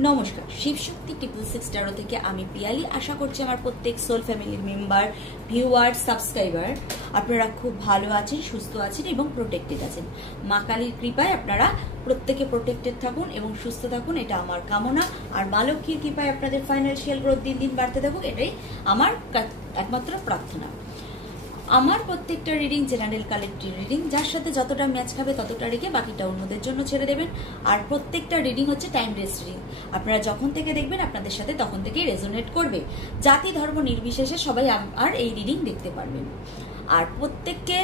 নমস্কার, শিবশক্তি 666 টারো থেকে আমি পিয়ালি। আশা করছি আমার প্রত্যেক সোল ফ্যামিলির মেম্বার, ভিউয়ার, সাবস্ক্রাইবার আপনারা খুব ভালো আছেন, সুস্থ আছেন এবং প্রোটেক্টেড আছেন। মা কালীর কৃপায় আপনারা প্রত্যেকে প্রোটেক্টেড থাকুন এবং সুস্থ থাকুন, এটা আমার কামনা। আর মা লক্ষ্মীর কৃপায় আপনাদের ফাইন্যান্সিয়াল গ্রোথ দিন দিন বাড়তে থাকুক, এটাই আমার একমাত্র প্রার্থনা। আমার প্রত্যেকটা রিডিং জেনারেল কালেক্টিভ রিডিং, যার সাথে যতটা ম্যাচ খাবে ততটা রেখে বাকিটা অন্যদের জন্য ছেড়ে দেবেন। আর প্রত্যেকটা রিডিং হচ্ছে টাইম বেসড রিডিং, আপনারা যখন থেকে দেখবেন আপনাদের সাথে তখন থেকেই রেজোনেট করবে। জাতি ধর্ম নির্বিশেষে সবাই আর এই রিডিং দেখতে পারবেন। আর প্রত্যেককে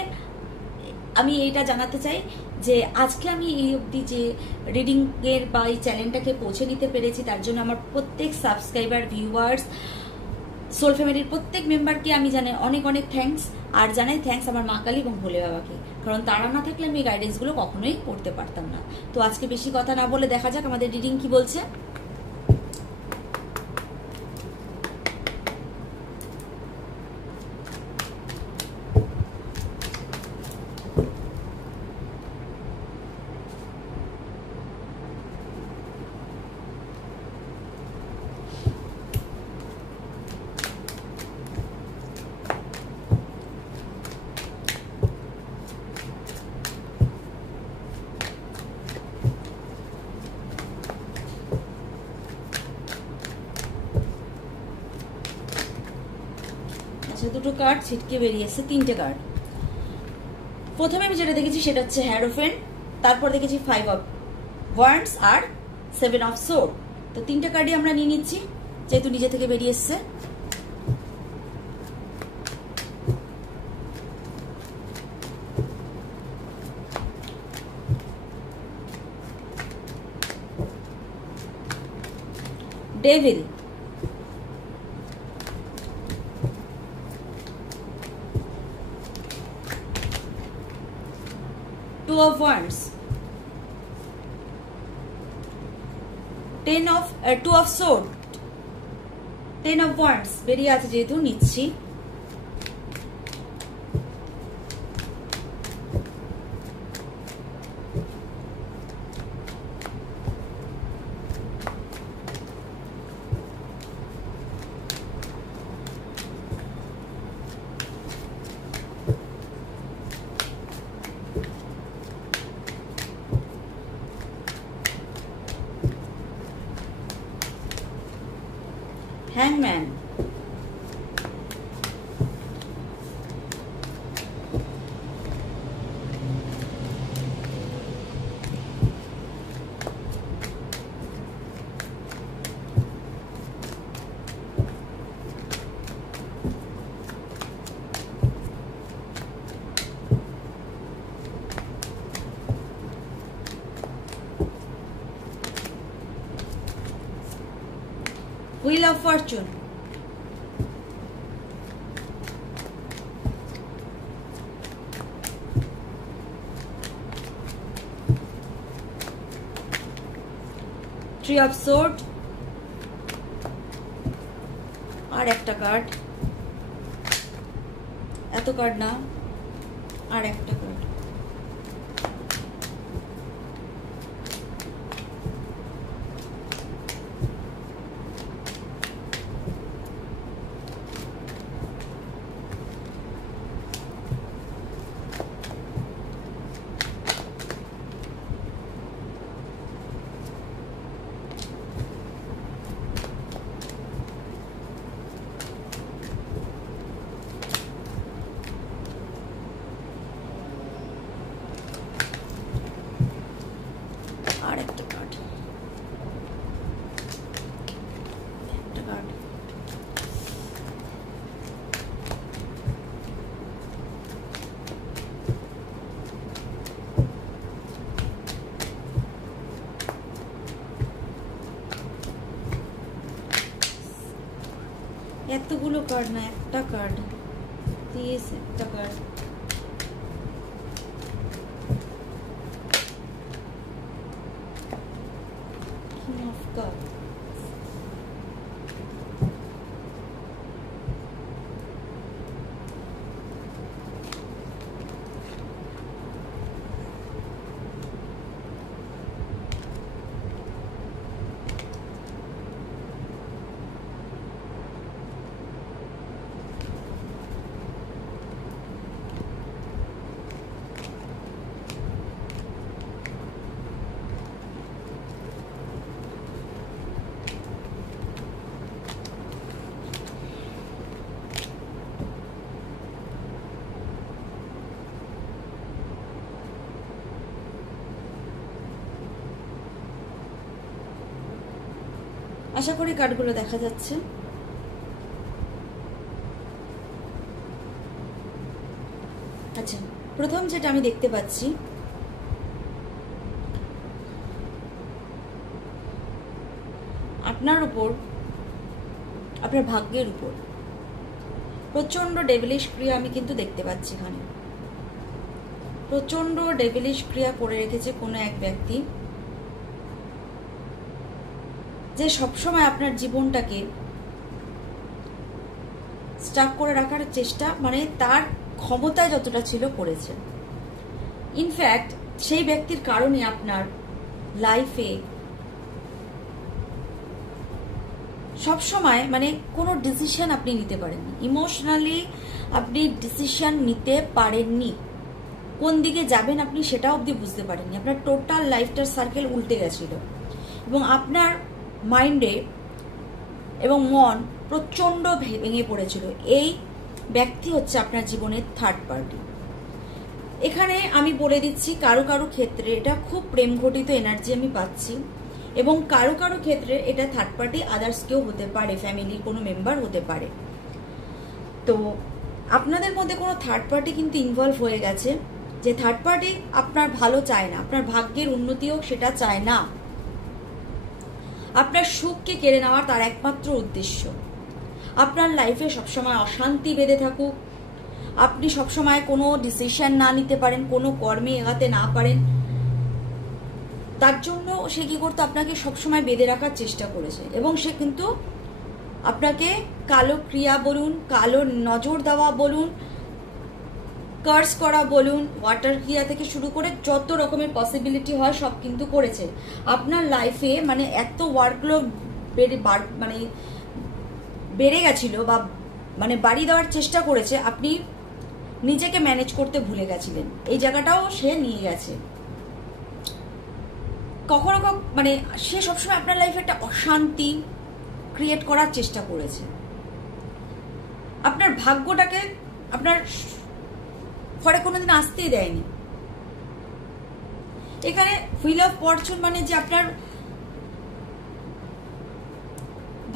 আমি এইটা জানাতে চাই যে আজকে আমি এই অবধি যে রিডিং এর বা এই চ্যানেলটাকে পৌঁছে নিতে পেরেছি, তার জন্য আমার প্রত্যেক সাবস্ক্রাইবার, ভিউয়ার্স, সোল ফ্যামিলির প্রত্যেক মেম্বারকে আমি জানাই অনেক অনেক থ্যাঙ্কস। আর জানাই থ্যাঙ্কস আমার মা কালী এবং ভোলে বাবাকে, কারণ তারা না থাকলে আমি এই গাইডেন্সগুলো কখনোই করতে পারতাম না। তো আজকে বেশি কথা না বলে দেখা যাক আমাদের রিডিং কি বলছে। দুটো কার্ড ছিটকে বেরিয়েছে, তিনটে কার্ড। প্রথমে আমি যেটা দেখেছি সেটা হচ্ছে হ্যারোফেন্ট, তারপর দেখেছি 5 অফ ওয়ান্ডস আর 7 অফ সোর্ড। তো তিনটে কার্ডই আমরা নিয়ে নিচ্ছি যেহেতু নিজে থেকে বেরিয়ে এসছে। Devil, Two of Wands, Two of Swords, 10 of Wands বেরিয়ে আছে যেহেতু নিচ্ছি। Hangman, Wheel of Fortune, Three of Swords আর একটা কার্ড, এত কার্ড না, আর একটা কার্ড। এতগুলো কার্ড না, একটা কার্ড দিয়েছে, একটা কার্ড। King of Cups, আশা করি কার্ডগুলো দেখা যাচ্ছে। আচ্ছা, প্রথম যেটা আমি দেখতে পাচ্ছি, আপনার উপর, আপনার ভাগ্যের উপর প্রচন্ড ডেভিলিশ ক্রিয়া আমি কিন্তু দেখতে পাচ্ছি। এখানে প্রচন্ড ডেভিলিশ ক্রিয়া করে রেখেছে কোনো এক ব্যক্তি, যে সবসময় আপনার জীবনটাকে স্টাক করে রাখার চেষ্টা, মানে তার ক্ষমতায় যতটা ছিল করেছে। ইনফ্যাক্ট সেই ব্যক্তির কারণে আপনার লাইফে সবসময় মানে কোনো ডিসিশন আপনি নিতে পারেননি, ইমোশনালি আপনি ডিসিশন নিতে পারেননি, কোন দিকে যাবেন আপনি সেটাও অবধি বুঝতে পারেননি। আপনার টোটাল লাইফটার সার্কেল উল্টে গেছিল এবং আপনার মাইন্ডে এবং মন প্রচণ্ড ভেঙে পড়েছিল। এই ব্যক্তি হচ্ছে আপনার জীবনের থার্ড পার্টি। এখানে আমি বলে দিচ্ছি, কারো কারো ক্ষেত্রে এটা খুব প্রেম ঘটিত এনার্জি আমি পাচ্ছি, এবং কারো কারো ক্ষেত্রে এটা থার্ড পার্টি আদার্স কেউ হতে পারে, ফ্যামিলির কোনো মেম্বার হতে পারে। তো আপনাদের মধ্যে কোনো থার্ড পার্টি কিন্তু ইনভলভ হয়ে গেছে, যে থার্ড পার্টি আপনার ভালো চায় না, আপনার ভাগ্যের উন্নতি হোক সেটা চায় না, আপনার সুখকে কেড়ে নেওয়ার তার একমাত্র উদ্দেশ্য। আপনার লাইফে সবসময় অশান্তি বেঁধে থাকুক, আপনি সবসময় কোনো ডিসিশন না নিতে পারেন, কোনো কর্মে এগাতে না পারেন, তার জন্য সে কি করতো, আপনাকে সবসময় বেঁধে রাখার চেষ্টা করেছে। এবং সে কিন্তু আপনাকে কালো ক্রিয়া বলুন, কালো নজর দেওয়া বলুন, কার্স করা বলুন, ওয়াটার ক্রিয়া থেকে শুরু করে যত রকমের পসিবিলিটি হয় সব কিন্তু করেছে। আপনার লাইফে মানে এত ওয়ার্কলোড মানে বেড়ে গেছিল বা মানে বাড়ি দেওয়ার চেষ্টা করেছে, আপনি নিজেকে ম্যানেজ করতে ভুলে গেছিলেন। এই জায়গাটাও সে নিয়ে গেছে। কখনো মানে সে সবসময় আপনার লাইফে একটা অশান্তি ক্রিয়েট করার চেষ্টা করেছে, আপনার ভাগ্যটাকে আপনার ঘরে কোনোদিন আসতেই দেয়নি। এখানে হুইল অফ ফরচুন মানে যে আপনার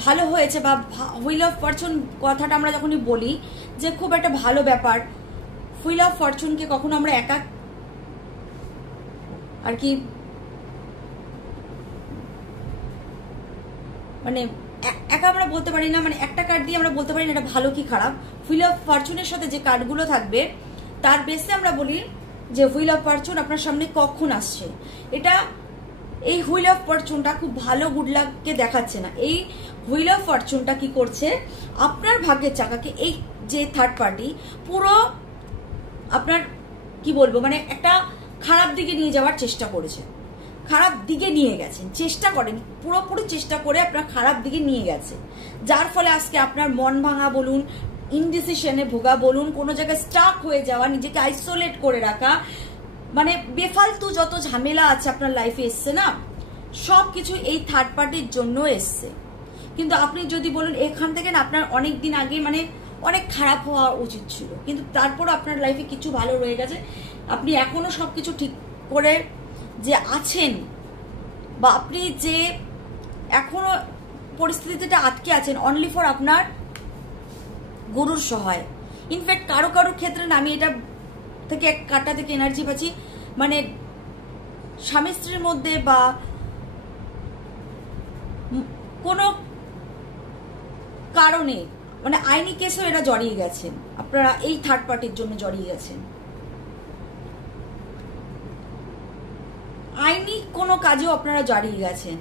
ভালো হয়েছে, বা হুইল অফ ফরচুন কথাটা আমরা যখনই বলি যে খুব একটা ভালো ব্যাপার, হুইল অফ ফরচুনকে কখনো আমরা একা আর কি মানে একা আমরা বলতে পারি না, মানে একটা কার্ড দিয়ে আমরা বলতে পারি না এটা ভালো কি খারাপ। হুইল অফ ফরচুনের সাথে যে কার্ডগুলো থাকবে তার বেসে আমরা বলি যে হুইল অফ ফরচুন আপনার সামনে কখন আসছে। এটা এই হুইল অফ ফরচুনটা খুব ভালো গুড লাককে দেখাচ্ছে না। এই হুইল অফ ফরচুনটা কি করছে, আপনার ভাগ্যের চাকাকে এই যে থার্ড পার্টি পুরো আপনার কি বলবো মানে একটা খারাপ দিকে নিয়ে যাওয়ার চেষ্টা করেছে, খারাপ দিকে নিয়ে গেছেন, চেষ্টা করেন, পুরোপুরি চেষ্টা করে আপনার খারাপ দিকে নিয়ে গেছে, যার ফলে আজকে আপনার মন ভাঙা বলুন, ইনডিসিশনে ভোগা বলুন, কোনো জায়গায় স্টাক হয়ে যাওয়া, নিজেকে আইসোলেট করে রাখা, মানে বেফালতু যত ঝামেলা আছে আপনার লাইফে এসছে না, সব কিছু এই থার্ড পার্টির জন্য এসছে। কিন্তু আপনি যদি বলুন এখান থেকে না আপনার অনেক দিন আগে মানে অনেক খারাপ হওয়া উচিত ছিল, কিন্তু তারপর আপনার লাইফে কিছু ভালো রয়ে গেছে, আপনি এখনো সবকিছু ঠিক করে যে আছেন, বা আপনি যে এখনো পরিস্থিতিটা আটকে আছেন অনলি ফর আপনার গুরুর সহায়। ইনফ্যাক্ট কারো কারো ক্ষেত্রে না, আমি এটা থেকে এক কাটা থেকে এনার্জি পাচ্ছি, মানে স্বামী স্ত্রীর মধ্যে বা কোনো কারণে মানে আইনি কেসও এরা জড়িয়ে গেছেন, আপনারা এই থার্ড পার্টির জন্য জড়িয়ে গেছেন, আইনি কোনো কাজেও আপনারা জড়িয়ে গেছেন।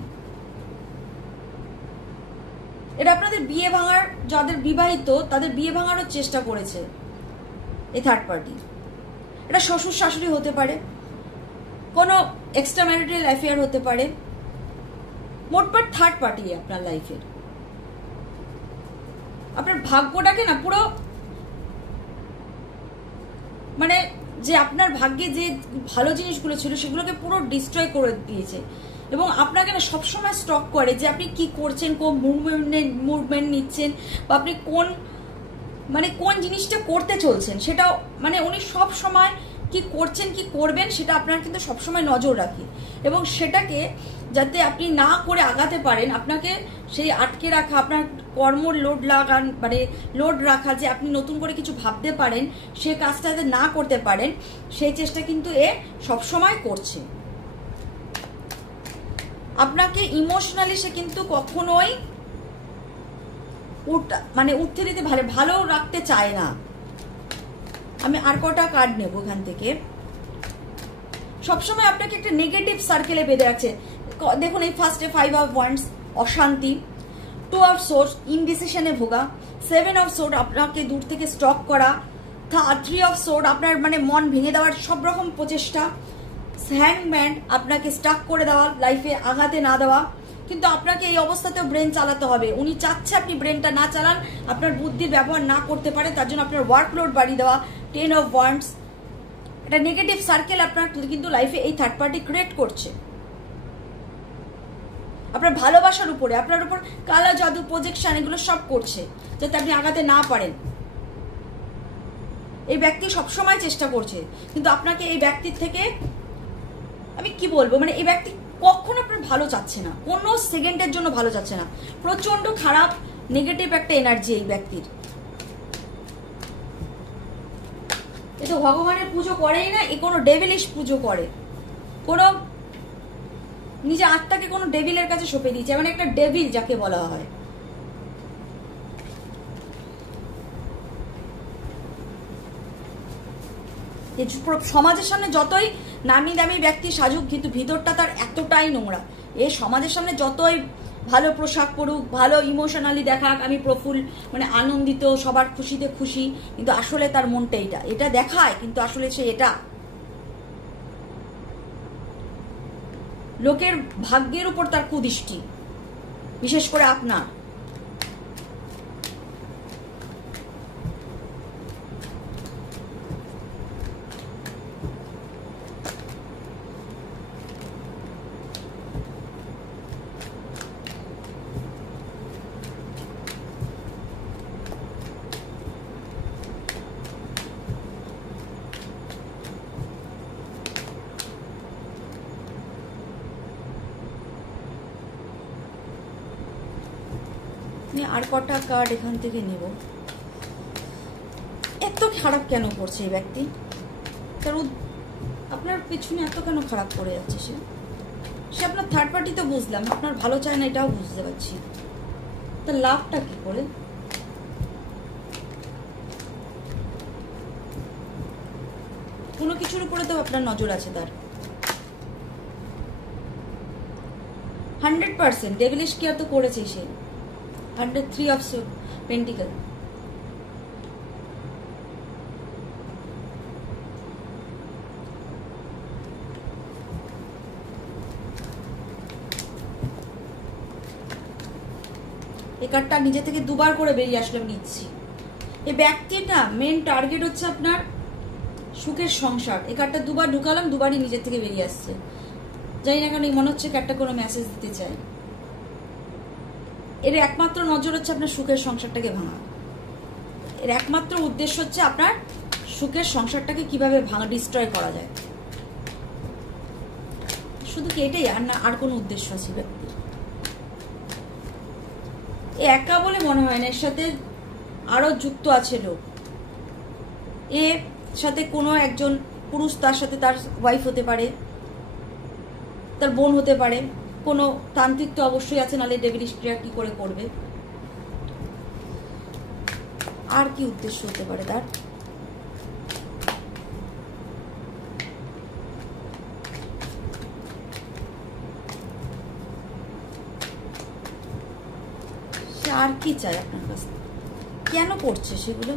এটা আপনাদের বিয়ে ভাঙার, যাদের বিবাহিত তাদের বিয়ে ভাঙারও চেষ্টা করেছে এই থার্ড পার্টি। এটা শ্বশুর শাশুড়ি হতে পারে, কোনো এক্সট্রা ম্যারিটাল অ্যাফেয়ার হতে পারে, মোটমাট থার্ড পার্টি আপনার লাইফের। আপনার ভাগ্যটাকে না পুরো মানে যে আপনার ভাগ্যে যে ভালো জিনিসগুলো ছিল সেগুলোকে পুরো ডিস্ট্রয় করে দিয়েছে, এবং আপনাকে না সবসময় স্টক করে যে আপনি কি করছেন, কোন মুভমেন্ট নিচ্ছেন, বা আপনি কোন মানে কোন জিনিসটা করতে চলছেন, সেটাও মানে উনি সব সময় কি করছেন কি করবেন সেটা আপনার কিন্তু সবসময় নজর রাখে, এবং সেটাকে যাতে আপনি না করে আগাতে পারেন, আপনাকে সেই আটকে রাখা, আপনার কর্মর লোড লাগান, মানে লোড রাখা, যে আপনি নতুন করে কিছু ভাবতে পারেন, সে কাজটা যাতে না করতে পারেন, সেই চেষ্টা কিন্তু এ সবসময় করছে। আপনাকে ইমোশনালি সে কিন্তু কখনোই মানে উঠতে দিতে ভালো রাখতে চায় না। আমি আর কটা কার্ড নেব এখান থেকে। সবসময় আপনাকে একটা নেগেটিভ সার্কেলে বেঁধে রাখছে। দেখুন এই ফার্স্টে 5 অফ ওয়ান্ডস, অশান্তি, 2 অফ সোর্স, ইনডিসিশনে ভোগা, 7 অফ সোর্ড, আপনাকে দূর থেকে স্টক করা, 3 অফ সোর্ড, আপনার মানে মন ভেঙে দেওয়ার সব রকম প্রচেষ্টা, হ্যাংম্যান, আপনাকে স্টাক করে দেওয়া, লাইফে আগাতে না দেওয়া। কিন্তু আপনাকে এই অবস্থাতেও ব্রেন চালাতে হবে। উনি চাচ্ছে আপনি ব্রেনটা না চালান, আপনার বুদ্ধির ব্যবহার না করতে পারেন, তার জন্য আপনার ওয়ার্কলোড বাড়িয়ে দেওয়া, 10 অফ ওয়ান্ডস, একটা নেগেটিভ সার্কেল আপনার কিন্তু লাইফে এই থার্ড পার্টি ক্রিয়েট করছে। আপনার ভালোবাসার উপরে, আপনার উপর কালা জাদু, প্রজেকশন, এগুলো সব করছে যাতে আপনি আগাতে না পারেন। এই ব্যক্তি সবসময় চেষ্টা করছে, কিন্তু আপনাকে এই ব্যক্তির থেকে আমি কি বলবো, মানে এই ব্যক্তি কখনো আপনার ভালো চাচ্ছে না, কোনো সেকেন্ডের জন্য ভালো চাচ্ছে না। প্রচন্ড খারাপ নেগেটিভ একটা এনার্জি এই ব্যক্তির। এ তো ভগবানের পুজো করেই না, এ কোনো ডেভিলিশ পুজো করে, কোনো নিজে আত্মাকে কোনো ডেভিলের কাছে সঁপে দিয়েছে, মানে একটা ডেভিল যাকে বলা হয়। সমাজের সামনে যতই নামি দামি ব্যক্তি সাজুক, কিন্তু ভিতরটা তার এতটাই নোংরা। এ সমাজের সামনে যতই ভালো পোশাক পরুক, ভালো ইমোশনালি দেখাক, আমি প্রফুল মানে আনন্দিত, সবার খুশিতে খুশি, কিন্তু আসলে তার মনটা এটা দেখায়, কিন্তু আসলে সে এটা লোকের ভাগ্যের উপর তার কুদৃষ্টি, বিশেষ করে আপনার। আর কটা কার্ড এখান থেকে নেব। এত খারাপ কেন করছে এই ব্যক্তি? তার আপনার পেছনে এত কেন খারাপ করে যাচ্ছে সে আপনার থার্ড পার্টি তো বুঝলাম, আপনার ভালো চায় না এটাও বুঝতে পারছি, তার লাভটা কি করে? কোনো কিছুর উপরে তো আপনার নজর আছে তার 100%। ডেভিলিশ কেয়ার তো করেছে সে। 3 অফ পেন্টিকল, এই কার্ডটা নিজে থেকে দুবার করে বেরিয়ে আসলাম, নিচ্ছি। এই ব্যক্তিটা মেন টার্গেট হচ্ছে আপনার সুখের সংসার। এই কার্ডটা দুবার ঢুকালাম, দুবারই নিজের থেকে বেরিয়ে আসছে। জানি না কেন মনে হচ্ছে কার্ডটা কোনো মেসেজ দিতে চায়। এর একমাত্র নজর হচ্ছে আপনার সুখের সংসারটাকে ভাঙা। এর একমাত্র উদ্দেশ্য হচ্ছে আপনার সুখের সংসারটাকে কিভাবে ডিস্ট্রয় করা যায়। শুধু কি এটাই, আর না আর কোনো উদ্দেশ্য আছে ব্যক্তির? এ একা বলে মনে হয় না, এর সাথে আরো যুক্ত আছে লোক। এর সাথে কোনো একজন পুরুষ, তার সাথে তার ওয়াইফ হতে পারে, তার বোন হতে পারে, কোনো তান্ত্রিক তো অবশ্যই আছে, নাহলে ডেভিলিশ ক্রিয়া কি করে করবে? আর কি উদ্দেশ্য হতে পারে তার? সে আর কি চায় আপনার কাছে? কেন করছে সেগুলো?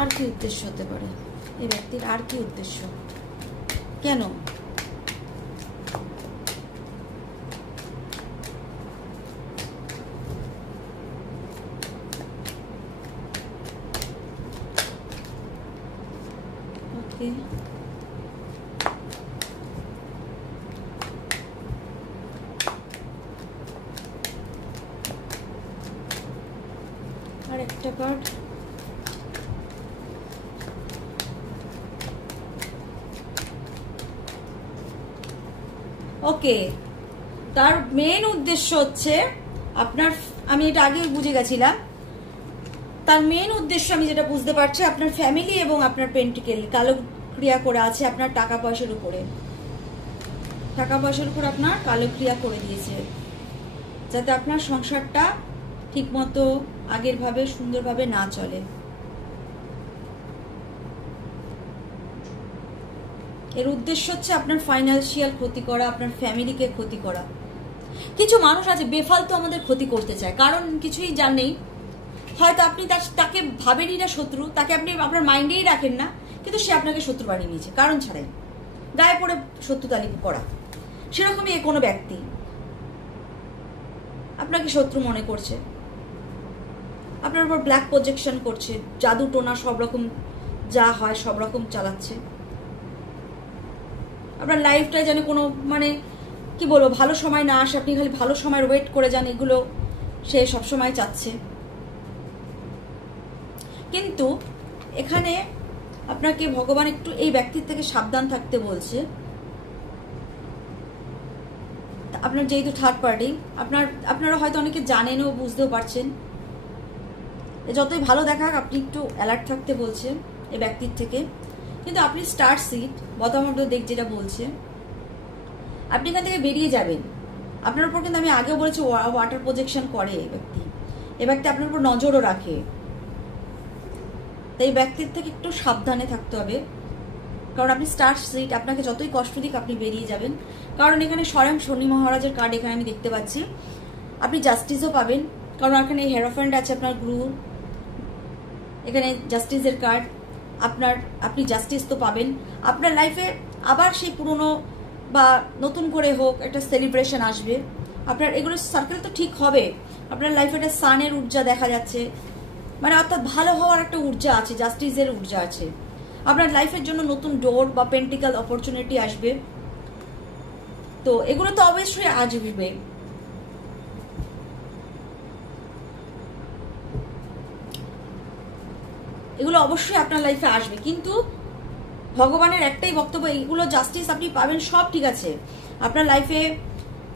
আর কি উদ্দেশ্য হতে পারে এই ব্যক্তির? আর কি উদ্দেশ্য? কেন? ওকে, আর একটা কার্ড। ওকে, তার মেন উদ্দেশ্য হচ্ছে আপনার, আমি এটা আগে বুঝে গেছিলাম, তার মেন উদ্দেশ্য আমি যেটা বুঝতে পারছি, আপনার ফ্যামিলি এবং আপনার পেন্টিকেল কালো ক্রিয়া করে আছে আপনার টাকা পয়সার উপরে। টাকা পয়সার উপর আপনার কালো ক্রিয়া করে দিয়েছে, যাতে আপনার সংসারটা ঠিকমতো আগের ভাবে সুন্দরভাবে না চলে। এর উদ্দেশ্য হচ্ছে আপনার ফাইন্যান্সিয়াল ক্ষতি করা, আপনার ফ্যামিলিকে ক্ষতি করা। কিছু মানুষ আছে বেফালতু আমাদের ক্ষতি করতে চায়, কারণ কিছুই জানেই। হয়তো আপনি তাকে ভাবেনই না শত্রু, তাকে আপনি আপনার মাইন্ডেই রাখেন না, কিন্তু সে আপনাকে শত্রু বানিয়ে নিয়েছে কারণ ছাড়াই, গায়ে পড়ে শত্রুতালি করা। সেরকমই কোনো ব্যক্তি আপনাকে শত্রু মনে করছে, আপনার উপর ব্ল্যাক প্রজেকশন করছে, জাদু টোনা সব রকম যা হয় সব রকম চালাচ্ছে। আপনার লাইফটায় যেন কোনো মানে কি বলবো ভালো সময় না আসে, আপনি খালি ভালো সময়ের ওয়েট করে যান, এগুলো সে সবসময় চাচ্ছে। কিন্তু এখানে আপনাকে ভগবান একটু এই ব্যক্তির থেকে সাবধান থাকতে বলছে। আপনার যেহেতু থার্ড পার্টি, আপনারা হয়তো অনেকে জানেনও, বুঝতেও পারছেন। যতই ভালো দেখাক আপনি একটু অ্যালার্ট থাকতে বলছে এই ব্যক্তির থেকে। কিন্তু আপনি star sit bottom of the deck যেটা বলছে, আপনি এখান থেকে বেরিয়ে যাবেন। আপনার উপর কিন্তু আমি আগেও বলেছি ওয়াটার প্রজেকশন করে এই ব্যক্তি আপনার উপর নজরও রাখে। তাই এই ব্যক্তির থেকে একটু সাবধানে থাকতে হবে, কারণ আপনি স্টার সিট, আপনাকে যতই কষ্ট দিক আপনি বেরিয়ে যাবেন। কারণ এখানে স্বয়ং শনি মহারাজের কার্ড এখানে আমি দেখতে পাচ্ছি। আপনি জাস্টিসও পাবেন, কারণ এখানে হেরোফ্যান্ট আছে আপনার গুরু, এখানে জাস্টিসের কার্ড। আপনি জাস্টিস তো পাবেন। আপনার লাইফে আবার সেই পুরনো বা নতুন করে হোক একটা সেলিব্রেশন আসবে। আপনার এগুলো সার্কেল তো ঠিক হবে। আপনার লাইফে একটা সানের ঊর্জা দেখা যাচ্ছে, মানে অর্থাৎ ভালো হওয়ার একটা ঊর্জা আছে, জাস্টিসের ঊর্জা আছে। আপনার লাইফের জন্য নতুন ডোর বা পেন্টিক্যাল অপরচুনিটি আসবে। তো এগুলো তো অবশ্যই আসবে। এগুলো অবশ্যই আপনার লাইফে আসবে, কিন্তু ভগবানের একটাই বক্তব্য, এইগুলো জাস্টিস আপনি পাবেন, সব ঠিক আছে। আপনার লাইফে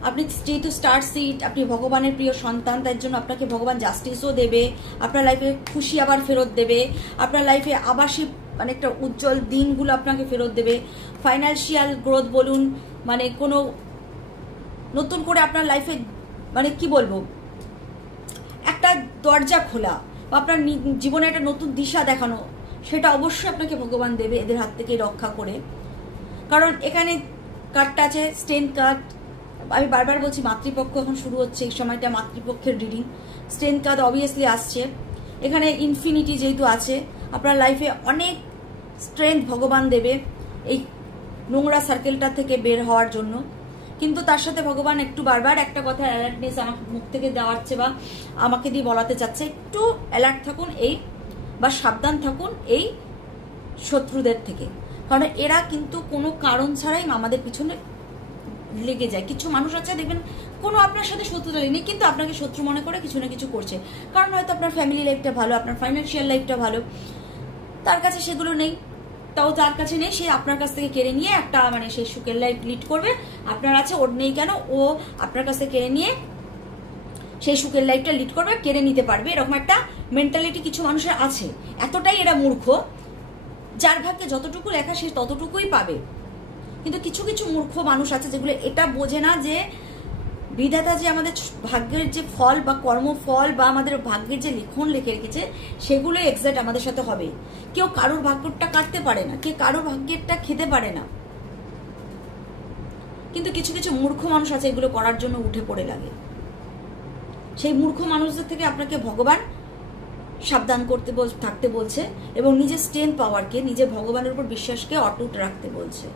আপনি যেহেতু স্টার সিট, আপনি ভগবানের প্রিয় সন্তান, তার জন্য আপনাকে ভগবান জাস্টিসও দেবে। আপনার লাইফে খুশি আবার ফেরত দেবে। আপনার লাইফে আবার সেই মানে একটা উজ্জ্বল দিনগুলো আপনাকে ফেরত দেবে। ফাইন্যান্সিয়াল গ্রোথ বলুন, মানে কোনো নতুন করে আপনার লাইফে মানে কি বলবো একটা দরজা খোলা, বা আপনার জীবনে একটা নতুন দিশা দেখানো, সেটা অবশ্যই আপনাকে ভগবান দেবে এদের হাত থেকে রক্ষা করে। কারণ এখানে কার্ডটা আছে স্টেন কার্ড। আমি বারবার বলছি মাতৃপক্ষ এখন শুরু হচ্ছে, এই সময়টা মাতৃপক্ষের রিডিং। স্টেন কার্ড অবভিয়াসলি আসছে। এখানে ইনফিনিটি যেহেতু আছে, আপনার লাইফে অনেক স্ট্রেংথ ভগবান দেবে এই নোংরা সার্কেলটা থেকে বের হওয়ার জন্য। কিন্তু তার সাথে ভগবান একটু বারবার একটা কথা অ্যালার্টনেস আমার মুখ থেকে দেওয়াচ্ছে বা আমাকে দিয়ে বলাতে চাচ্ছে, একটু অ্যালার্ট থাকুন এই বা সাবধান থাকুন এই শত্রুদের থেকে। কারণ এরা কিন্তু কোনো কারণ ছাড়াই আমাদের পিছনে লেগে যায়। কিছু মানুষ আছে দেখবেন কোনো আপনার সাথে শত্রুতা নেই, কিন্তু আপনাকে শত্রু মনে করে কিছু না কিছু করছে। কারণ হয়তো আপনার ফ্যামিলি লাইফটা ভালো, আপনার ফাইন্যান্সিয়াল লাইফটা ভালো, তার কাছে সেগুলো নেই। তাও তার কাছে নেই, সে আপনার কাছ থেকে কেড়ে নিয়ে একটা মানে সেই সুখের লাইফ লিড করবে। আপনার আছে, ওর নেই কেন, ও আপনার কাছ থেকে কেড়ে নিয়ে সেই সুখের লাইফটা লিড করবে, কেড়ে নিতে পারবে, এরকম একটা মেন্টালিটি কিছু মানুষের আছে। এতটাই এরা মূর্খ, যার ভাগ্যে যতটুকু লেখা সে ততটুকুই পাবে। কিন্তু কিছু কিছু মূর্খ মানুষ আছে যেগুলো এটা বোঝে না যে বিধাতা যে আমাদের ভাগ্যের যে ফল বা কর্মফল বা আমাদের ভাগ্যের যে লিখন লিখে রেখেছে সেগুলো এক্সাক্ট আমাদের সাথে হবে। কেউ কারোর ভাগ্যটা কাটতে পারে না, কেউ কারোর ভাগ্যেরটা খেতে পারে না। কিন্তু কিছু কিছু মূর্খ মানুষ আছে এগুলো করার জন্য উঠে পড়ে লাগে। সেই মূর্খ মানুষদের থেকে আপনাকে ভগবান সাবধান করতে থাকতে বলছে এবং নিজের স্ট্রেংথ পাওয়ারকে, নিজের ভগবানের উপর বিশ্বাসকে অটুট রাখতে বলছে।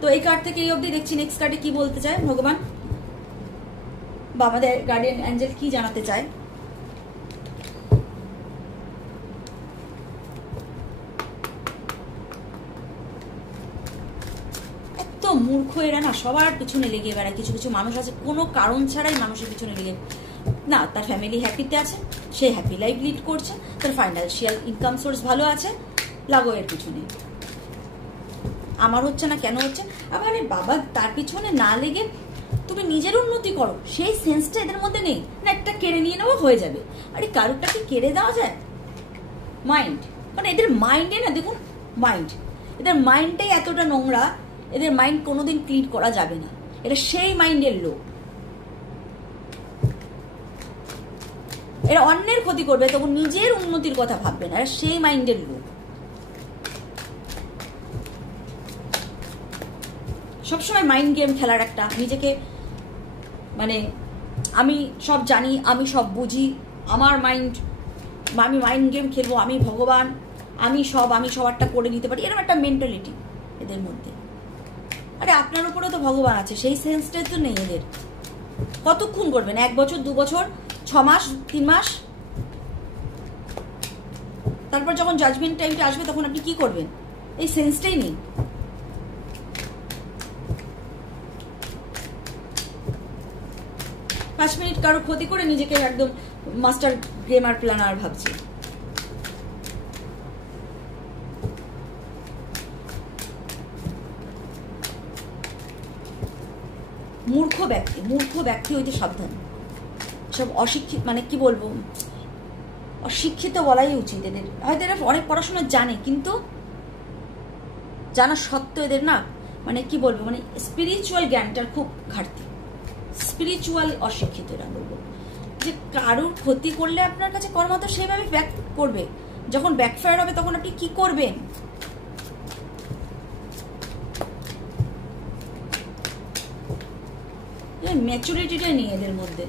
তো এই কার্ড থেকে এই অবধি দেখছি। নেক্সট কার্ডে কি বলতে চায় ভগবান বা আমাদের গার্ডিয়ান অ্যাঞ্জেল কি জানাতে চায়? এত মূর্খ এরা না, সবার পিছনে লেগে বেড়ায়। কিছু কিছু মানুষ আছে কোনো কারণ ছাড়াই মানুষের পিছনে লেগে না, তার ফ্যামিলি হ্যাপিতে আছে, সে হ্যাপি লাইফ লিড করছে, তার ফাইন্যান্সিয়াল ইনকাম সোর্স ভালো আছে, লাগো এর পিছনে। আমার হচ্ছে না কেন হচ্ছে? আবার বাবা তার পিছনে না লেগে তুমি নিজের উন্নতি করো, সেই সেন্সটা এদের মধ্যে নেই। না একটা কেড়ে নিয়ে নেবো হয়ে যাবে। আরে কারোরটাকে কেড়ে দেওয়া যায়? মাইন্ড, কারণ এদের মাইন্ডে না, দেখুন মাইন্ড, এদের মাইন্ডটাই এতটা নোংরা, এদের মাইন্ড কোনোদিন ক্লিন করা যাবে না। এটা সেই মাইন্ডের লোক, এরা অন্যের ক্ষতি করবে তবু নিজের উন্নতির কথা ভাববে না, এরা সেই মাইন্ডের লোক। সবসময় মাইন্ড গেম খেলার একটা, নিজেকে মানে আমি সব জানি, আমি সব বুঝি, আমার মাইন্ড, আমি মাইন্ড গেম খেলবো, আমি ভগবান, আমি সবারটা করে নিতে পারি, এরকম একটা মেন্টালিটি এদের মধ্যে। আরে আপনার উপরে তো ভগবান আছে, সেই সেন্সটাই তো নেই এদের। কতক্ষণ করবেন? 1 বছর, 2 বছর, 6 মাস, 3 মাস, তারপর যখন জাজমেন্ট টাইমটা আসবে তখন আপনি কি করবেন? এই সেন্সটাই নেই। 5 মিনিট কারো ক্ষতি করে নিজেকে একদম মাস্টার গেমার প্ল্যানার ভাবছে। মূর্খ ব্যক্তি হইতে সাবধান। সব অশিক্ষিত, মানে কি বলবো, অশিক্ষিত বলাই উচিত এদের। হয়তো এরা অনেক পড়াশোনা জানে, কিন্তু জানা সত্ত্বেও এদের না, মানে কি বলবো, মানে স্পিরিচুয়াল জ্ঞানটার খুব ঘাটতি, স্পিরিচুয়াল অশিক্ষিত এরা বলবো। যে কারোর ক্ষতি করলে আপনার কাছে কর্ম তো সেইভাবে ব্যাক করবে, যখন ব্যাকফায়ার হবে তখন আপনি কি করবেন? ম্যাচুরিটিটা নেই এদের মধ্যে।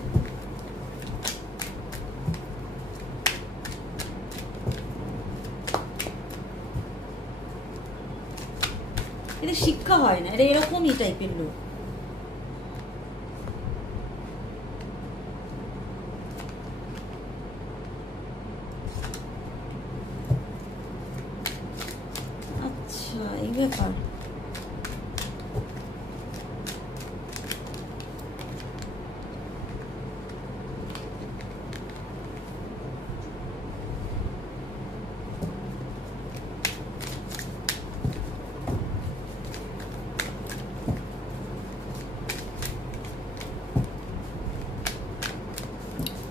এদের শিক্ষা হয় না, এরা এরকমই টাইপের লোক। আচ্ছা এই ব্যাপার।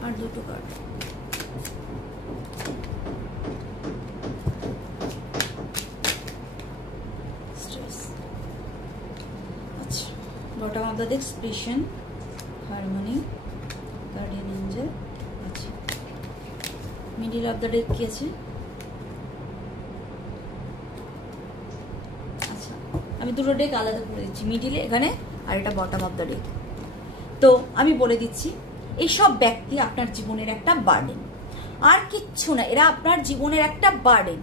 আর দুটো কার্ড। আচ্ছা, bottom of the day expression, harmony, guardian Angel. আচ্ছা, মিডিল অফ দ্য ডেক কি আছে? আচ্ছা, আমি দুটো ডেক আলাদা করে দিচ্ছি, মিডিলে এখানে, আর এটা বটম অফ দ্য ডেক। তো আমি বলে দিচ্ছি, এইসব ব্যক্তি আপনার জীবনের একটা বার্ডেন, আর কিচ্ছু না। এরা আপনার জীবনের একটা বার্ডেন,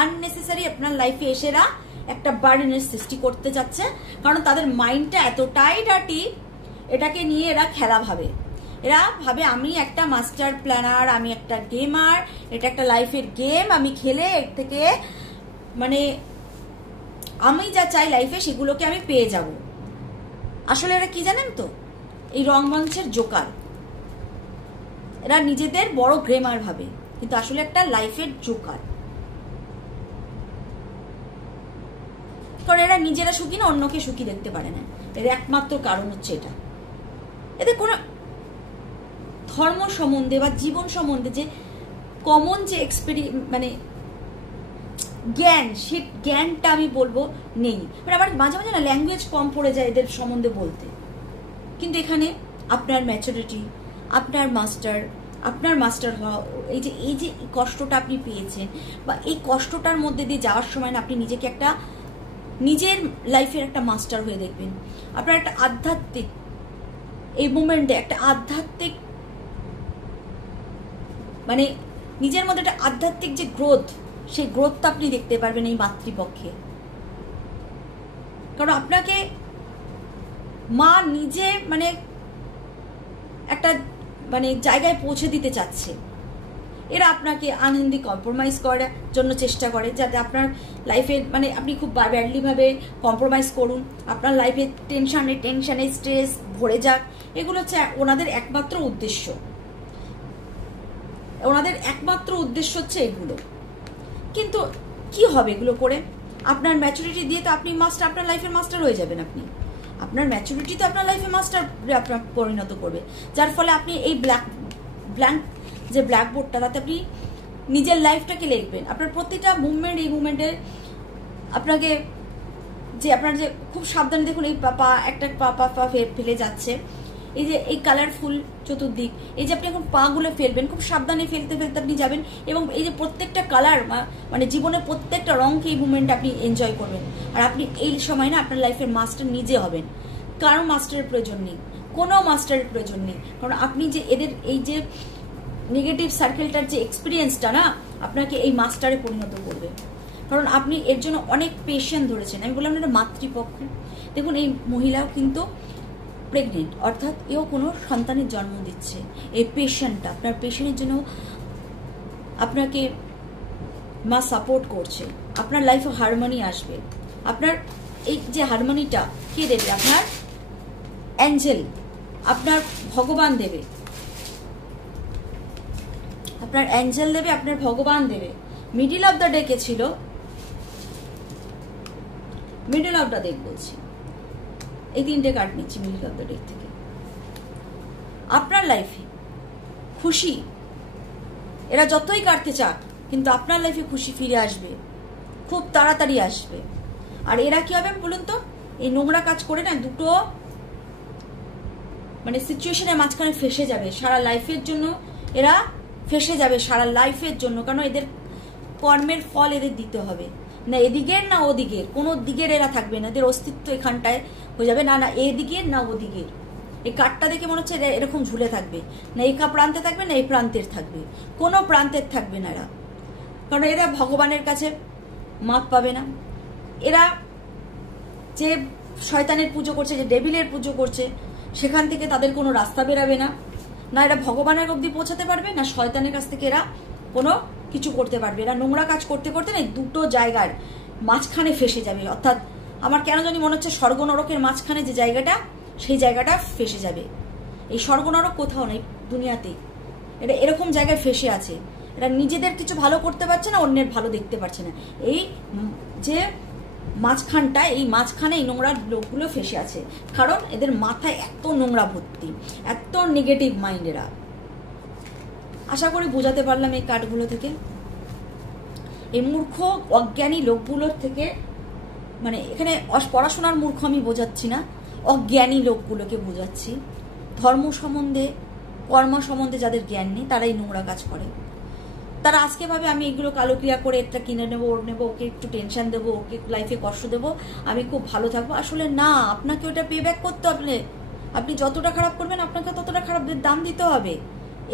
আননেসেসারি আপনার লাইফে এসে এরা একটা বার্ডেনের সৃষ্টি করতে যাচ্ছে। কারণ তাদের মাইন্ডটা এতটাই ডার্টি, এটাকে নিয়ে এরা খেলা ভাবে। এরা ভাবে আমি একটা মাস্টার প্ল্যানার, আমি একটা গেমার, এটা একটা লাইফের গেম, আমি খেলে এর থেকে মানে আমি যা চাই লাইফে সেগুলোকে আমি পেয়ে যাব। আসলে এরা কি জানেন তো, এই রংমঞ্চের জোকার। এরা নিজেদের বড় গেমার ভাবে, কিন্তু আসলে একটা লাইফের জোকার। কারণ এরা নিজেরা সুখী না, অন্যকে সুখী দেখতে পারে না। এর একমাত্র কারণ হচ্ছে এটা, এদের কোনো ধর্ম সম্বন্ধে বা জীবন সম্বন্ধে যে কমন যে মানে জ্ঞান, সে জ্ঞানটা আমি বলবো নেই। মানে আবার মাঝে মাঝে না ল্যাঙ্গুয়েজ কম পড়ে যায় এদের সম্বন্ধে বলতে। কিন্তু এখানে আপনার ম্যাচুরিটি, আপনার মাস্টার হওয়া, এই যে কষ্টটা আপনি পেয়েছেন, বা এই কষ্টটার মধ্যে দিয়ে যাওয়ার সময় না আপনি নিজেকে একটা নিজের লাইফের একটা মাস্টার হয়ে দেখবেন। আপনার একটা আধ্যাত্মিক, এই মুমেন্টে একটা আধ্যাত্মিক মানে নিজের মধ্যে একটা আধ্যাত্মিক যে গ্রোথ, সেই গ্রোথটা আপনি দেখতে পারবেন এই মাতৃপক্ষে। কারণ আপনাকে মা নিজে মানে একটা মানে জায়গায় পৌঁছে দিতে চাচ্ছে। এরা আপনাকে আনহেলদি কম্প্রোমাইজ করার জন্য চেষ্টা করে, যাতে আপনার লাইফে মানে আপনি খুব ব্যাডলিভাবে কম্প্রোমাইজ করুন, আপনার লাইফে টেনশানে স্ট্রেস ভরে যাক। এগুলো হচ্ছে ওনাদের একমাত্র উদ্দেশ্য। ওনাদের একমাত্র উদ্দেশ্য হচ্ছে এগুলো। কিন্তু কি হবে এগুলো করে? আপনার ম্যাচুরিটি দিয়ে তো আপনি মাস্টার, আপনার লাইফের মাস্টার হয়ে যাবেন। আপনার ম্যাচুরিটি তো আপনার লাইফে মাস্টার আপনার পরিণত করবে, যার ফলে আপনি এই ব্ল্যাঙ্ক যে ব্ল্যাকবোর্ডটা, তাতে আপনি নিজের লাইফটাকে লিখবেন। আপনার প্রতিটা মুভমেন্ট, এই মুভমেন্টের আপনাকে যে আপনার যে খুব সাবধানে দেখুন, এই পা একটা পা ফেলে যাচ্ছে, এই যে এই কালারফুল চতুর্দিক, এই যে আপনি এখন পাগুলো ফেলবেন, খুব সাবধানে ফেলতে ফেলতে আপনি যাবেন, এবং এই যে প্রত্যেকটা কালার মানে জীবনের প্রত্যেকটা রঙকে এই মুভমেন্ট আপনি এনজয় করবেন। আর আপনি এই সময় না আপনার লাইফের মাস্টার নিজে হবেন। কারো মাস্টারের প্রয়োজন নেই, কোনো মাস্টারের প্রয়োজন নেই। কারণ আপনি যে এদের এই যে নেগেটিভ সার্কেলটার যে এক্সপিরিয়েন্সটা না, আপনাকে এই মাস্টারে পরিণত করবে। কারণ আপনি এর জন্য অনেক পেশেন্ট ধরেছেন। আমি বললাম এটা মাতৃপক্ষ। দেখুন এই মহিলাও কিন্তু প্রেগনেন্ট, অর্থাৎ এও কোনো সন্তানের জন্ম দিচ্ছে। এই পেশেন্টটা, আপনার পেশেন্টের জন্য আপনাকে মা সাপোর্ট করছে। আপনার লাইফে হারমোনি আসবে। আপনার এই যে হারমোনিটা কে দেবে? আপনার অ্যাঞ্জেল, আপনার ভগবান দেবে। আপনার অ্যাঞ্জেল দেবে, আপনার ভগবান দেবে। মিডিল অফ দ্য ডে কে ছিল? মিডল অফ দ্য ডে বলছি, এই তিনটে কার্ড নিচ্ছি মিডল অফ দ্য ডে থেকে। আপনার লাইফে খুশি এরা যতই কাটতে চাক, কিন্তু আপনার লাইফে খুশি ফিরে আসবে, খুব তাড়াতাড়ি আসবে। আর এরা কি হবে বলুন তো? এই নোংরা কাজ করে না দুটো মানে সিচুয়েশনের মাঝখানে ফেসে যাবে সারা লাইফের জন্য। এরা ফেসে যাবে সারা লাইফের জন্য, কারণ এদের কর্মের ফল এদের দিতে হবে। না এদিকের না ওদিকের, কোনো দিকের এরা থাকবে না। এদের অস্তিত্ব এখানটায় হয়ে যাবে না এদিকের না ওদিকের। এই কাঠটা দেখে মনে হচ্ছে এরকম ঝুলে থাকবে, না এই প্রান্তে থাকবে না এই প্রান্তের থাকবে, কোনো প্রান্তের থাকবে না এরা। কারণ এরা ভগবানের কাছে মাপ পাবে না। এরা যে শয়তানের পুজো করছে, যে ডেভিলের পুজো করছে, সেখান থেকে তাদের কোনো রাস্তা বেরাবে না। না এরা ভগবানের অবধি পৌঁছাতে পারবে, না শয়তানের কাছ থেকে এরা কোনো কিছু করতে পারবে। এরা নোংরা কাজ করতে করতে না দুটো জায়গার মাঝখানে ফেসে যাবে। অর্থাৎ আমার কেন জানি মনে হচ্ছে স্বর্গ নরকের মাঝখানে যে জায়গাটা, সেই জায়গাটা ফেসে যাবে। এই স্বর্গ নরক কোথাও নেই দুনিয়াতে, এটা এরকম জায়গায় ফেসে আছে। এরা নিজেদের কিছু ভালো করতে পারছে না, অন্যের ভালো দেখতে পারছে না। এই যে মাঝখানটা, এই মাঝখানে এই নোংরা লোকগুলো ফেসে আছে, কারণ এদের মাথায় এত নোংরা ভর্তি, এত নেগেটিভ মাইন্ড এরা। আশা করি বোঝাতে পারলাম এই কার্ডগুলো থেকে। এই মূর্খ অজ্ঞানী লোকগুলোর থেকে, মানে এখানে পড়াশোনার মূর্খ আমি বোঝাচ্ছি না, অজ্ঞানী লোকগুলোকে বোঝাচ্ছি। ধর্ম সম্বন্ধে, কর্ম সম্বন্ধে যাদের জ্ঞান নেই, তারা এই নোংরা কাজ করে। তারা আজকে ভাবে আমি এগুলো কালো ক্রিয়া করে একটা কিনে নেবো, ওর নেবো, ওকে একটু টেনশন দেবো, ওকে লাইফে কষ্ট দেবো, আমি খুব ভালো থাকবো। আসলে না, আপনাকে ওটা পে ব্যাক করতে হবে। আপনি যতটা খারাপ করবেন আপনাকে ততটা খারাপ দাম দিতে হবে।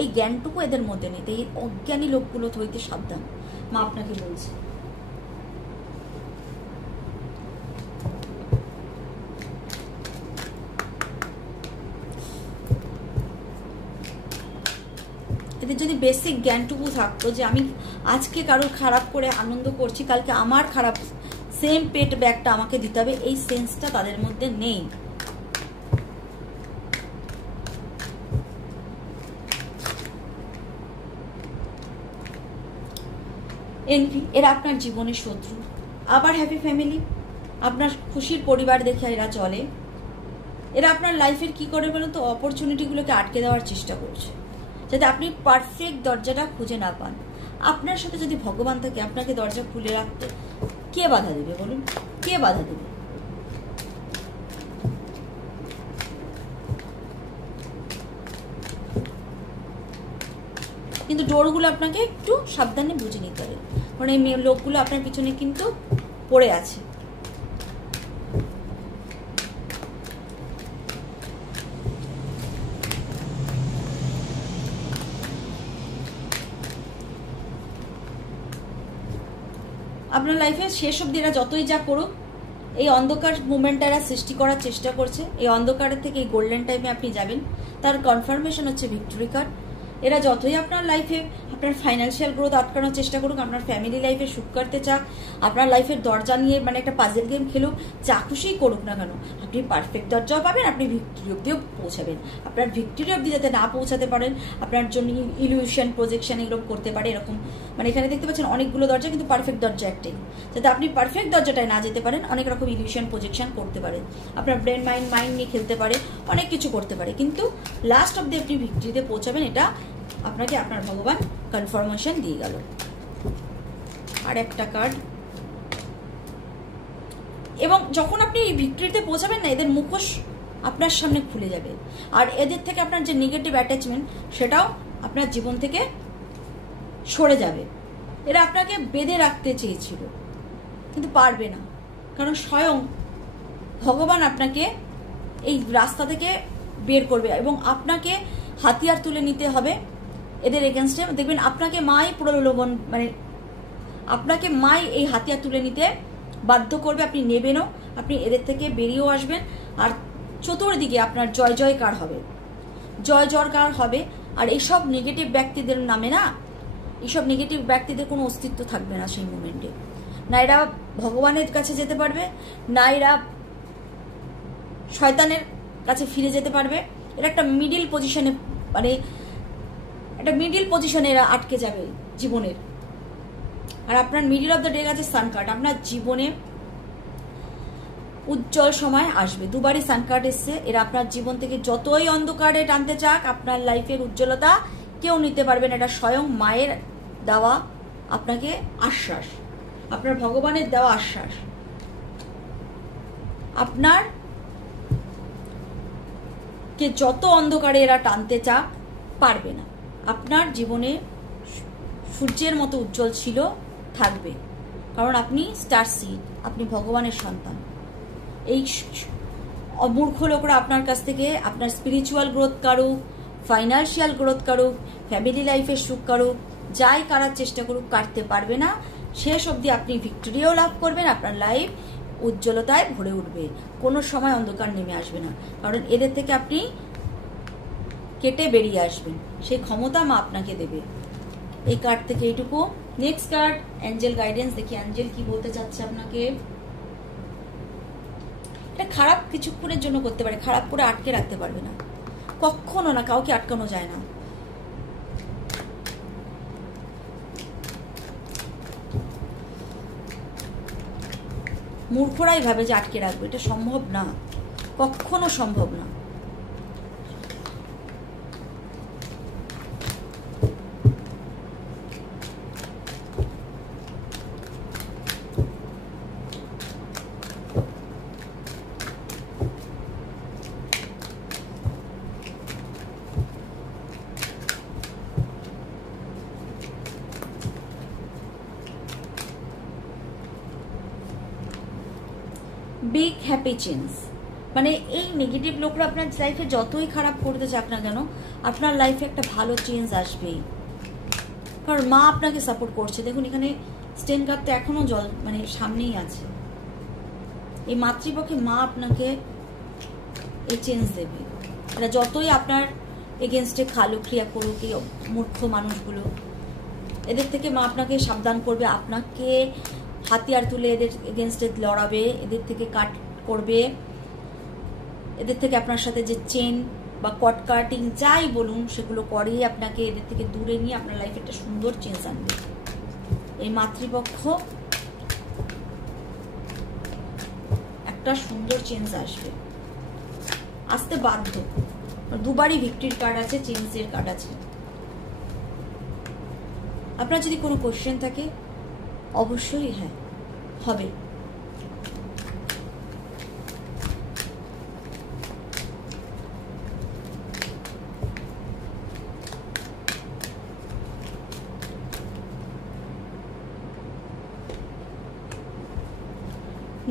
এই জ্ঞানটুকু এদের মধ্যে নেই। এই অজ্ঞানী লোকগুলো হইতে সাবধান, মা আপনাকে বলছে। এদের যদি বেসিক জ্ঞানটুকু থাকতো যে আমি আজকে কারোর খারাপ করে আনন্দ করছি, কালকে আমার খারাপ সেম পেট ব্যাগটা আমাকে দিতে হবে, এই সেন্সটা তাদের মধ্যে নেই। এনভি, এরা আপনার জীবনের শত্রু। আবার হ্যাপি ফ্যামিলি, আপনার খুশির পরিবার দেখে এরা চলে। এরা আপনার লাইফের কি করে বলুন তো, অপরচুনিটিগুলোকে আটকে দেওয়ার চেষ্টা করছে, যাতে আপনি পারফেক্ট দরজাটা খুঁজে না পান। আপনার সাথে যদি ভগবান থাকে, আপনাকে দরজা খুলে রাখতে কে বাধা দেবে বলুন? কে বাধা দেবে? কিন্তু ডোরগুলো আপনাকে একটু সাবধানে বুঝে নিতে হবে, কারণ এই লোকগুলো আপনার পিছনে কিন্তু পড়ে আছে। আপনার লাইফে শেষ অবধি এরা যতই যা করুক, এই অন্ধকার মুভমেন্টটা এরা সৃষ্টি করার চেষ্টা করছে। এই অন্ধকারের থেকে এই গোল্ডেন টাইমে আপনি যাবেন, তার কনফার্মেশন হচ্ছে ভিক্টরি কার্ড। এরা যতই আপনার লাইফে আপনার ফাইন্যান্সিয়াল গ্রোথ আটকানোর চেষ্টা করুক, আপনার ফ্যামিলি লাইফে সুখ করতে চাক, আপনার লাইফের দরজা নিয়ে মানে একটা পাজেল গেম খেলুক, যা খুশিই করুক না কেন, আপনি পারফেক্ট দরজাও পাবেন, আপনি ভিক্টরি অব্দিও পৌঁছাবেন। আপনার ভিক্টরি অব্দি যাতে না পৌঁছাতে পারেন, আপনার জন্য ইলিউশন প্রজেকশন এগুলো করতে পারে এরকম, মানে এখানে দেখতে পাচ্ছেন অনেকগুলো দরজা, কিন্তু পারফেক্ট দরজা একটাই। যাতে আপনি পারফেক্ট দরজাটায় না যেতে পারেন, অনেক রকম ইলিউশন প্রজেকশন করতে পারে, আপনার ব্রেন মাইন্ড নিয়ে খেলতে পারে, অনেক কিছু করতে পারে, কিন্তু লাস্ট অব্দি আপনি ভিক্টরিতে পৌঁছাবেন, এটা আপনাকে আপনার ভগবান কনফার্মেশন দিয়ে গেল। আর একটা কার্ড, এবং যখন আপনি এই ভিক্টরিতে পৌঁছাবেন না, এদের মুখোশ আপনার সামনে খুলে যাবে, আর এদের থেকে আপনার যে নেগেটিভ অ্যাটাচমেন্ট সেটাও আপনার জীবন থেকে সরে যাবে। এরা আপনাকে বেঁধে রাখতে চেয়েছিল কিন্তু পারবে না, কারণ স্বয়ং ভগবান আপনাকে এই রাস্তা থেকে বের করবে, এবং আপনাকে হাতিয়ার তুলে নিতে হবে এদের এগেনস্টে। দেখবেন আপনাকে মাই প্রলোভন, মানে আপনাকে মাই এই হাতিয়ার তুলে নিতে বাধ্য করবে, আপনি নেবেনও, আপনি এদের থেকে বেরিয়েও আসবেন, আর চতুর্দিকে আপনার জয় জয়কার হবে, জয় জয়কার হবে। আর এইসব নেগেটিভ ব্যক্তিদের নামে না, এইসব নেগেটিভ ব্যক্তিদের কোনো অস্তিত্ব থাকবে না সেই মুমেন্টে। না এরা ভগবানের কাছে যেতে পারবে, না এরা শয়তানের কাছে ফিরে যেতে পারবে। এরা একটা মিডিল পজিশনে, মানে একটা মিডিল পজিশনে এরা আটকে যাবে জীবনের। আর আপনার মিডিল অফ দ্য ডে আছে সান কার্ড, আপনার জীবনে উজ্জ্বল সময় আসবে। দুবারই সান কার্ড এসছে, এরা আপনার জীবন থেকে যতই অন্ধকারে টানতে চাক, আপনার লাইফের উজ্জ্বলতা কেউ নিতে পারবে না। এটা স্বয়ং মায়ের দেওয়া আপনাকে আশ্বাস, আপনার ভগবানের দেওয়া আশ্বাস। আপনার কে যত অন্ধকারে এরা টানতে চাক পারবে না, আপনার জীবনে সূর্যের মতো উজ্জ্বল ছিল, থাকবে, কারণ আপনি স্টার সিড, আপনি ভগবানের সন্তান। এই মূর্খ লোকরা আপনার কাছ থেকে আপনার স্পিরিচুয়াল গ্রোথ কারুক, ফাইন্যান্সিয়াল গ্রোথ কারুক, ফ্যামিলি লাইফের সুখ কারুক, যাই করার চেষ্টা করুক, কাটতে পারবে না। শেষ অবধি আপনি ভিক্টোরিয়াও লাভ করবেন, আপনার লাইফ উজ্জ্বলতায় ভরে উঠবে, কোনো সময় অন্ধকার নেমে আসবে না, কারণ এদের থেকে আপনি কেটে বেরিয়ে আসবেন, সেই ক্ষমতা মা আপনাকে দেবে। এই কার্ড থেকে এইটুকু। নেক্সট কার্ড অ্যাঞ্জেল গাইডেন্স, দেখি অ্যাঞ্জেল কি বলতে চাচ্ছে আপনাকে। এটা খারাপ কিছুক্ষণের জন্য করতে পারে, খারাপ করে আটকে রাখতে পারবে না, কখনো না, কাউকে আটকানো যায় না। মূর্খরাই ভাবে যে আটকে রাখবে, এটা সম্ভব না, কখনো সম্ভব না। বিগ হ্যাপি চেঞ্জ, মানে এই নেগেটিভ লোকরা আপনার লাইফে যতই খারাপ করতে চাক না কেন, আপনার লাইফে একটা ভালো চেঞ্জ আসবেই, কারণ মা আপনাকে সাপোর্ট করছে। দেখুন এখানে স্টেন কার্ডটা এখনো জল মানে সামনেই আছে, এই মাতৃপক্ষে মা আপনাকে এই চেঞ্জ দেবে। এটা যতই আপনার এগেনস্টে খালো ক্রিয়া করুক এই মূর্খ মানুষগুলো, এদের থেকে মা আপনাকে সাবধান করবে, আপনাকে হাতিয়ার তুলে এদের এগেনস্টে লড়াবে, এদের থেকে কাট করবে, এদের থেকে আপনার সাথে যে চেন বা কট কাটিং যাই বলুন সেগুলো করেই আপনাকে এদের থেকে দূরে নিয়ে আপনার লাইফে একটা সুন্দর চেঞ্জ আনবে। এই মাতৃপক্ষ একটা সুন্দর চেঞ্জ আসবে, আসতে বাধ্য। দুবারই ভিক্টরির কার্ড আছে, চেঞ্জের কার্ড আছে। আপনার যদি কোনো কোশ্চেন থাকে অবশ্যই হ্যাঁ হবে।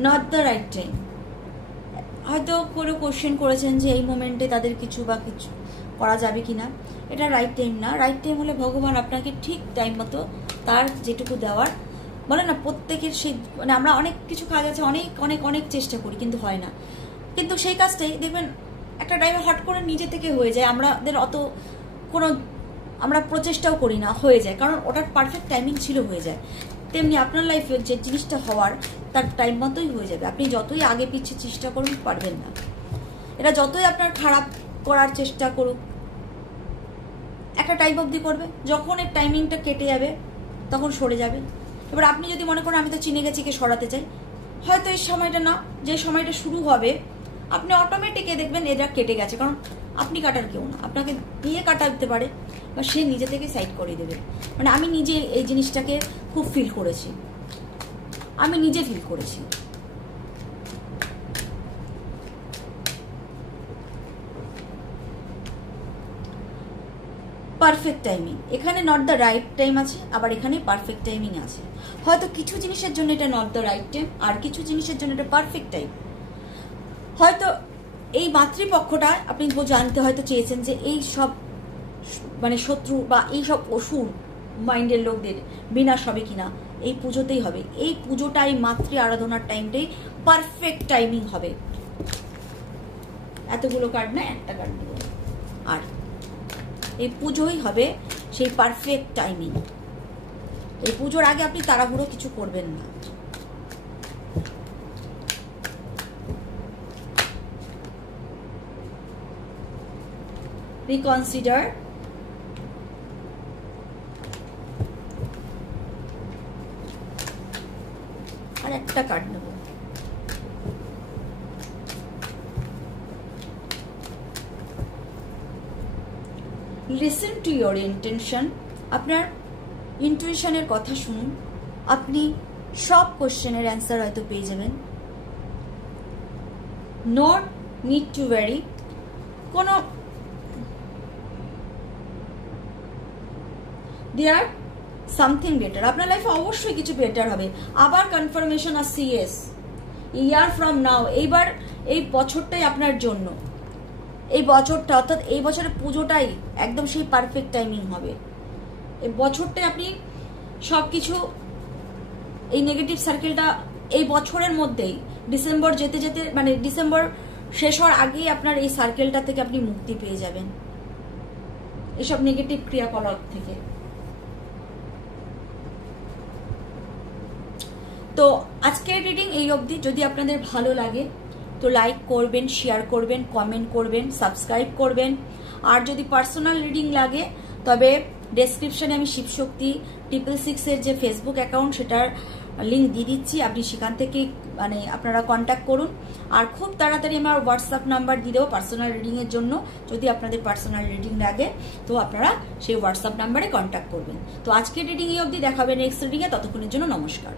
Not the right time. হয়তো কোনো কোশ্চেন করেছেন যে এই মোমেন্টে তাদের কিছু বা কিছু করা যাবে কিনা, এটা রাইট টাইম না। রাইট টাইম হলে ভগবান আপনাকে ঠিক টাইম মতো তার যেটুকু দেওয়ার বলে না প্রত্যেকের সেই মানে আমরা অনেক কিছু কাজ আছে, অনেক অনেক অনেক চেষ্টা করি কিন্তু হয় না, কিন্তু সেই কাজটাই দেখবেন একটা টাইমে হট করে নিজে থেকে হয়ে যায়, আমাদের অত কোনো আমরা প্রচেষ্টাও করি না, হয়ে যায়, কারণ ওটার পারফেক্ট টাইমিং ছিল, হয়ে যায়। তেমনি আপনার লাইফে যে জিনিসটা হওয়ার তার টাইম মতোই হয়ে যাবে। আপনি যতই আগে পিছিয়ে চেষ্টা করুন পারবেন না, এটা যতই আপনার খারাপ করার চেষ্টা করুক একটা টাইম অবধি করবে, যখন এর টাইমিংটা কেটে যাবে তখন সরে যাবে। এবার আপনি যদি মনে করেন আমি তো চিনে গেছি কে সরাতে চাই, হয়তো এই সময়টা না, যে সময়টা শুরু হবে আপনি অটোমেটিক দেখবেন এটা কেটে গেছে, কারণ আপনি কাটার কেউ না, আপনাকে দিয়ে কাটাতে পারে বা সে নিজে থেকে সাইড করে দেবে। মানে আমি নিজে এই জিনিসটাকে খুব ফিল করেছি, আমি নিজে ফিল করেছি। পারফেক্ট টাইমিং, এখানে নট দ্য রাইট টাইম আছে, আবার এখানে পারফেক্ট টাইমিং আছে। হয়তো কিছু জিনিসের জন্য এটা নট দ্য রাইট টাইম, আর কিছু জিনিসের জন্য এটা পারফেক্ট টাইম। হয়তো এই মাতৃপক্ষটা আপনি জানতে হয়তো চেয়েছেন যে এই সব মানে শত্রু বা এই সব অসুর মাইন্ডের লোকদের বিনাশ হবে কিনা, এই পুজোতেই হবে। এই পুজোটাই মাতৃ আরাধনার টাইমটাই পারফেক্ট টাইমিং হবে। এতগুলো কার্ড না, একটা কার্ড দেব, আর এই পুজোই হবে সেই পারফেক্ট টাইমিং। এই পুজোর আগে আপনি তাড়াহুড়ো কিছু করবেন না। রিকনসিডার, আর একটা কার্ড নেব। লিসেন টু ইয়োর ইন্টেনশন, আপনার ইন্টুইশনের কথা শুনুন, আপনি সব কোশ্চেনের অ্যান্সার হয়তো পেয়ে যাবেন। নট নিড টু ওয়ারি, কোনো দেয়ার সামথিং বেটার, আপনার লাইফে অবশ্যই কিছু বেটার হবে। আবার কনফার্মেশন আসছে, ইয়েস, ইয়ার ফ্রম নাও, এইবার এই বছরটাই আপনার জন্য, এই বছরটা অর্থাৎ এই বছরের পুজোটাই একদম সেই পারফেক্ট টাইমিং হবে। এই বছরটাই আপনি সব কিছু, এই নেগেটিভ সার্কেলটা এই বছরের মধ্যেই, ডিসেম্বর যেতে যেতে মানে ডিসেম্বর শেষ হওয়ার আগেই আপনার এই সার্কেলটা থেকে আপনি মুক্তি পেয়ে যাবেন, এসব নেগেটিভ ক্রিয়াকলাপ থেকে। তো আজকের রিডিং এই অবধি। যদি আপনাদের ভালো লাগে তো লাইক করবেন, শেয়ার করবেন, কমেন্ট করবেন, সাবস্ক্রাইব করবেন। আর যদি পার্সোনাল রিডিং লাগে তবে ডেসক্রিপশনে আমি শিবশক্তি 666 এর যে ফেসবুক অ্যাকাউন্ট সেটার লিঙ্ক দিয়ে দিচ্ছি, আপনি সেখান থেকে মানে আপনারা কন্ট্যাক্ট করুন। আর খুব তাড়াতাড়ি আমার হোয়াটসঅ্যাপ নাম্বার দিয়ে দেবো পার্সোনাল রিডিংয়ের জন্য। যদি আপনাদের পার্সোনাল রিডিং লাগে তো আপনারা সেই হোয়াটসঅ্যাপ নাম্বারে কন্ট্যাক্ট করবেন। তো আজকের রিডিং এই অবধি, দেখাবে নেক্সট রিডিংয়ে, ততক্ষণের জন্য নমস্কার।